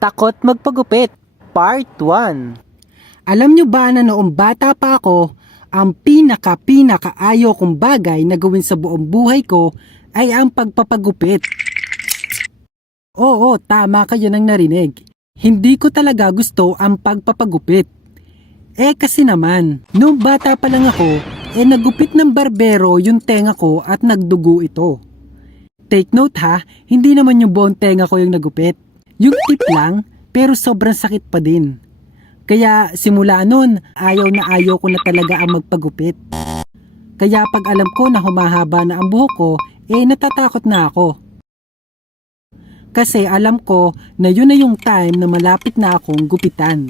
Takot magpagupit, Part 1. Alam nyo ba na noong bata pa ako, ang pinaka-ayaw kong bagay na gawin sa buong buhay ko ay ang pagpapagupit. Oo, tama kayo nang narinig. Hindi ko talaga gusto ang pagpapagupit. Kasi naman, noong bata pa lang ako, nagupit ng barbero yung tenga ko at nagdugo ito. Take note ha, hindi naman yung buong tenga ko yung nagupit. Yung tip lang, pero sobrang sakit pa din. Kaya simula nun, ayaw ko na talaga ang magpagupit. Kaya pag alam ko na humahaba na ang buhok ko, natatakot na ako. Kasi alam ko na yun na yung time na malapit na akong gupitan.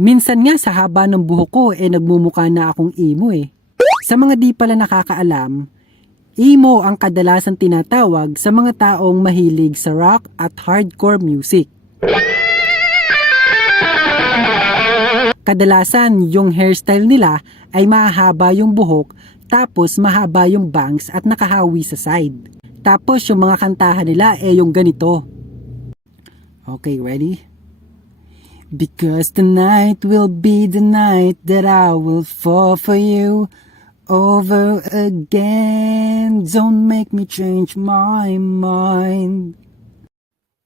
Minsan nga sa haba ng buhok ko, nagmumukha na akong emo . Sa mga di pala nakakaalam, emo ang kadalasan tinatawag sa mga taong mahilig sa rock at hardcore music. Kadalasan yung hairstyle nila ay mahaba yung buhok, tapos mahaba yung bangs at nakahawi sa side. Tapos yung mga kantahan nila yung ganito. Okay, ready? Because tonight will be the night that I will fall for you over again. Don't make me change my mind.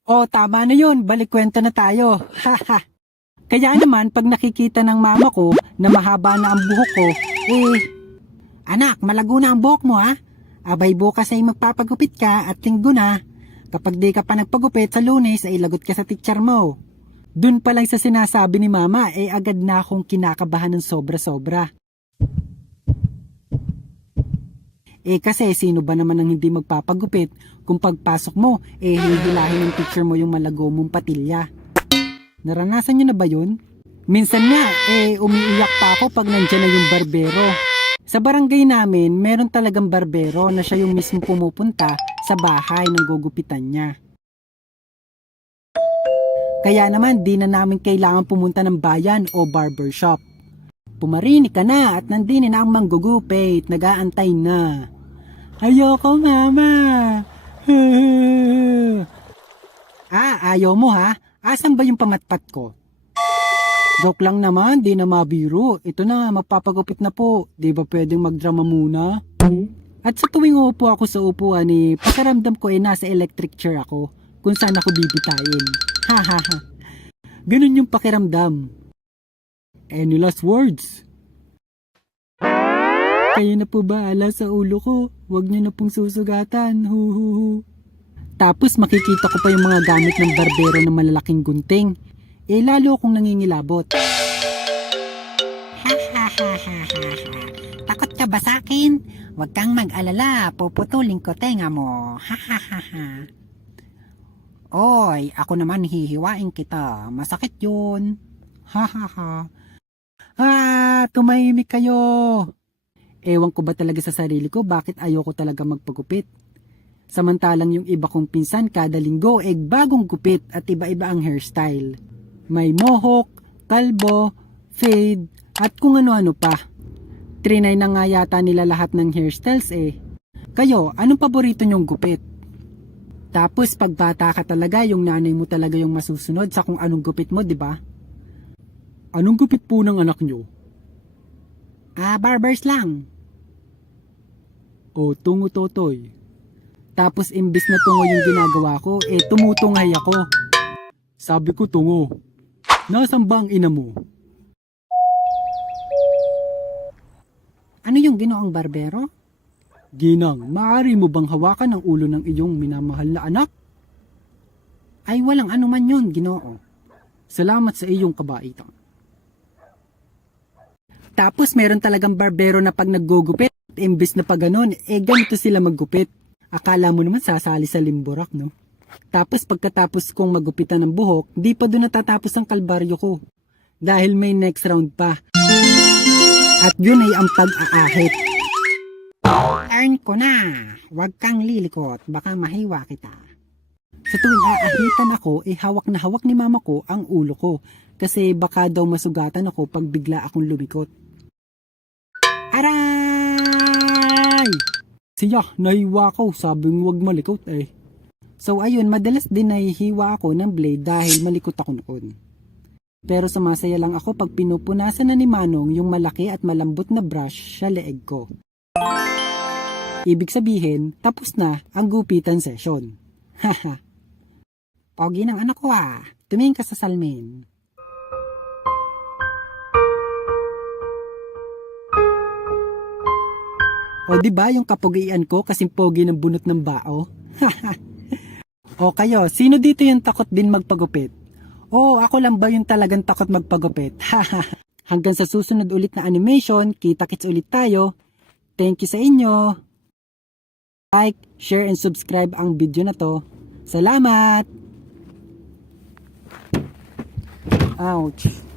Oh, tama na yun. Balik kwento na tayo. Haha. Kaya naman, pag nakikita ng mama ko na mahaba na ang buhok ko, anak, malago na ang buhok mo ha. Abay bukas ay magpapagupit ka at linggo na. Kapag di ka pa nagpagupit sa Lunes, ay lagot ka sa teacher mo. Dun pa lang sa sinasabi ni mama, agad na akong kinakabahan ng sobra-sobra. Kasi sino ba naman ang hindi magpapagupit kung pagpasok mo, hihilahin ng teacher mo yung malago mong patilya. Naranasan nyo na ba yun? Minsan nga, umiiyak pa ako pag nandyan na yung barbero. Sa barangay namin, meron talagang barbero na siya yung mismo pumupunta sa bahay ng gugupitan niya. Kaya naman, di na namin kailangan pumunta ng bayan o barbershop. Pumarinig ka na at nandini na ang manggugupit, nag-aantay na. Ayoko, mama! Ayaw mo ha? Asan ba yung pamatpat ko? Joke lang naman, di na mabiro. Ito na, magpapagupit na po. Di ba pwedeng magdrama muna? At sa tuwing uupo ako sa upuan, pakiramdam ko nasa electric chair ako kung saan ako bibitayin. Hahaha. Ganun yung pakiramdam. Any last words? Kayo na po bahala sa ulo ko. Huwag niyo na pong susugatan. Huhuhu. Tapos makikita ko pa yung mga gamit ng barbero na malalaking gunting. Lalo akong nangingilabot. Takot ka ba sa akin? Huwag kang mag-alala. Puputulin ko tenga mo. Oy, ako naman hihiwain kita. Masakit yun. Tumahimik kayo. Ewan ko ba talaga sa sarili ko bakit ayoko talaga magpagupit. Samantalang yung iba kong pinsan kada linggo bagong gupit at iba-iba ang hairstyle. May mohawk, kalbo, fade, at kung ano-ano pa. Trinay na nga yata nila lahat ng hairstyles . Kayo, anong paborito nyong gupit? Tapos pag bata ka talaga, yung nanay mo talaga yung masusunod sa kung anong gupit mo, di ba? Anong gupit po ng anak nyo? Barbers lang. O, tungo totoy. Tapos imbis na tungo yung ginagawa ko, tumutunghay ako. Sabi ko tungo. Nasaan ba ang ina mo? Ano yung ginoong barbero? Ginang, maaari mo bang hawakan ang ulo ng iyong minamahal na anak? Ay walang anuman yun, Ginoo. Salamat sa iyong kabaitan. Tapos meron talagang barbero na pag naggugupit, imbis na pag ganun, ganito sila maggupit. Akala mo naman sasali sa limburak, no? Tapos pagkatapos kong magupitan ng buhok, di pa doon natatapos ang kalbaryo ko. Dahil may next round pa. At yun ay ang pag-aahit. Earn ko na. Huwag kang lilikot, baka mahiwa kita. Sa tuwing aahitan ako, hawak na hawak ni mama ko ang ulo ko. Kasi baka daw masugatan ako pag bigla akong lumikot. Aray! Siya, nahiwa ko, sabing huwag malikot . So ayun, madalas din nahihiwa ako ng blade dahil malikot ako noon. Pero sumasaya lang ako pag pinupunasan na ni Manong yung malaki at malambot na brush sa leeg ko. Ibig sabihin, tapos na ang gupitan session. Haha. Pogi ng anak ko ah. Tumingin ka sa salamin. O diba yung kapugian ko kasing pogi ng bunot ng bao? O kayo, sino dito yung takot din magpagupit? O ako lang ba yung talagang takot magpagupit? Hanggang sa susunod ulit na animation, kita-kits ulit tayo. Thank you sa inyo. Like, share, and subscribe ang video na to. Salamat! Ouch!